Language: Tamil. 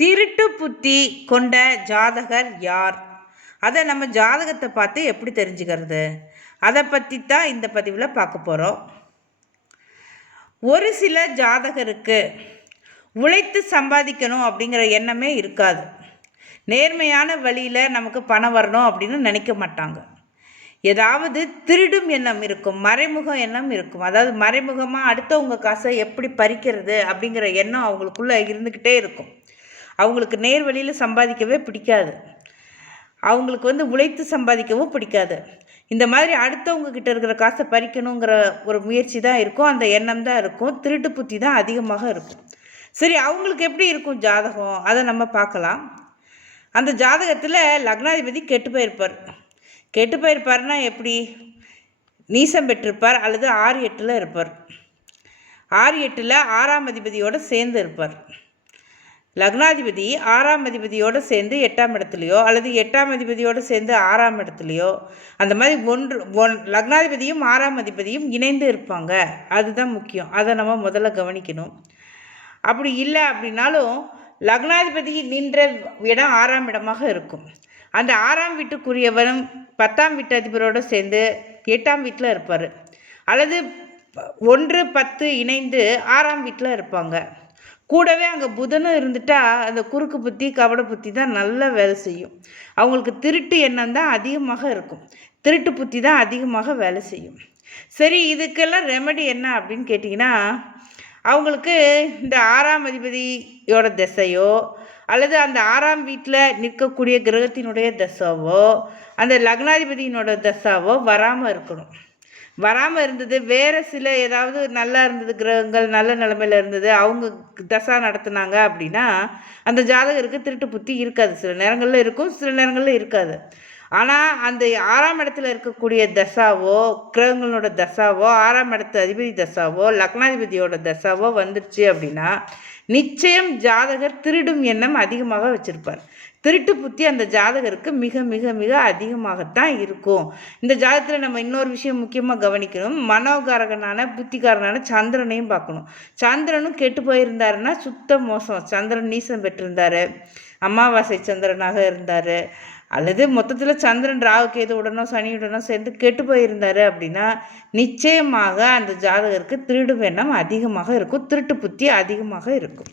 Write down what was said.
திருட்டு புத்தி கொண்ட ஜாதகர் யார்? அதை நம்ம ஜாதகத்தை பார்த்து எப்படி தெரிஞ்சுக்கிறது? அதை பற்றி தான் இந்த பதிவில் பார்க்க போகிறோம். ஒரு சில ஜாதகருக்கு உழைத்து சம்பாதிக்கணும் அப்படிங்கிற எண்ணமே இருக்காது. நேர்மையான வழியில் நமக்கு பணம் வரணும் அப்படின்னு நினைக்க மாட்டாங்க. ஏதாவது திருடும் எண்ணம் இருக்கும், மறைமுக எண்ணம் இருக்கும். அதாவது மறைமுகமாக அடுத்தவங்க காசை எப்படி பறிக்கிறது அப்படிங்கிற எண்ணம் அவங்களுக்குள்ளே இருந்துக்கிட்டே இருக்கும். அவங்களுக்கு நேர் வழியில் சம்பாதிக்கவே பிடிக்காது. அவங்களுக்கு உழைத்து சம்பாதிக்கவும் பிடிக்காது. இந்த மாதிரி அடுத்தவங்க கிட்ட இருக்கிற காசை பறிக்கணுங்கிற ஒரு முயற்சி தான் இருக்கும், அந்த எண்ணம் தான் இருக்கும், திருட்டு புத்தி தான் அதிகமாக இருக்கும். சரி, அவங்களுக்கு எப்படி இருக்கும் ஜாதகம், அதை நம்ம பார்க்கலாம். அந்த ஜாதகத்தில் லக்னாதிபதி கெட்டு போயிருப்பார்னா எப்படி? நீசம் பெற்றிருப்பார் அல்லது 6-8 இருப்பார். 6-8 6ஆம் அதிபதியோடு சேர்ந்து இருப்பார். லக்னாதிபதி 6ஆம் அதிபதியோடு சேர்ந்து 8ஆம் இடத்துலையோ அல்லது 8ஆம் அதிபதியோடு சேர்ந்து 6ஆம் இடத்துலையோ, அந்த மாதிரி லக்னாதிபதியும் 6ஆம் அதிபதியும் இணைந்து இருப்பாங்க. அதுதான் முக்கியம். அதை நம்ம முதல்ல கவனிக்கணும். அப்படி இல்லை அப்படின்னாலும் லக்னாதிபதி நின்ற இடம் 6ஆம் இடமாக இருக்கும். அந்த 6ஆம் வீட்டுக்குரியவரும் 10ஆம் வீட்டு அதிபரோடு சேர்ந்து 8ஆம் வீட்டில் இருப்பார். அல்லது 1-10 இணைந்து 6ஆம் வீட்டில் இருப்பாங்க. கூடவே அங்கே புதனும் இருந்துட்டா அந்த குறுக்கு புத்தி கபட புத்தி தான் நல்லா வேலை செய்யும். அவங்களுக்கு திருட்டு எண்ணம் தான் அதிகமாக இருக்கும், திருட்டு புத்தி தான் அதிகமாக வேலை செய்யும். சரி, இதுக்கெல்லாம் ரெமெடி என்ன அப்படின்னு கேட்டிங்கன்னா, அவங்களுக்கு இந்த 6ஆம் அதிபதியோட திசையோ அல்லது அந்த 6ஆம் வீட்டில் நிற்கக்கூடிய கிரகத்தினுடைய தசாவோ அந்த லக்னாதிபதியினோட தசாவோ வராமல் இருக்கணும். வராமல் இருந்தது, வேறு சில ஏதாவது நல்லா இருந்தது, கிரகங்கள் நல்ல நிலைமையில் இருந்தது, அவங்க தசா நடத்துனாங்க அப்படின்னா அந்த ஜாதகருக்கு திருட்டு புத்தி இருக்காது. சில நேரங்களில் இருக்கும், சில நேரங்களில் இருக்காது. ஆனால் அந்த 6ஆம் இடத்துல இருக்கக்கூடிய தசாவோ கிரகங்களோட தசாவோ 6ஆம் இடத்து அதிபதி தசாவோ லக்னாதிபதியோட தசாவோ வந்துடுச்சு அப்படின்னா நிச்சயம் ஜாதகர் திருடும் எண்ணம் அதிகமாக வச்சுருப்பார். திருட்டு புத்தி அந்த ஜாதகருக்கு மிக மிக மிக அதிகமாகத்தான் இருக்கும். இந்த ஜாதகத்தில் நம்ம இன்னொரு விஷயம் முக்கியமாக கவனிக்கணும். மனோகாரகனான புத்திகாரனான சந்திரனையும் பார்க்கணும். சந்திரனும் கெட்டு போயிருந்தாருன்னா சுத்த மோசம். சந்திரன் நீசம் பெற்றிருந்தார், அமாவாசை சந்திரனாக இருந்தார், அல்லது மொத்தத்தில் சந்திரன் ராகு கேதுவுடனோ சனியுடனோ சேர்ந்து கெட்டு போயிருந்தார் அப்படின்னா நிச்சயமாக அந்த ஜாதகருக்கு திருடு எண்ணம் அதிகமாக இருக்கும், திருட்டு புத்தி அதிகமாக இருக்கும்.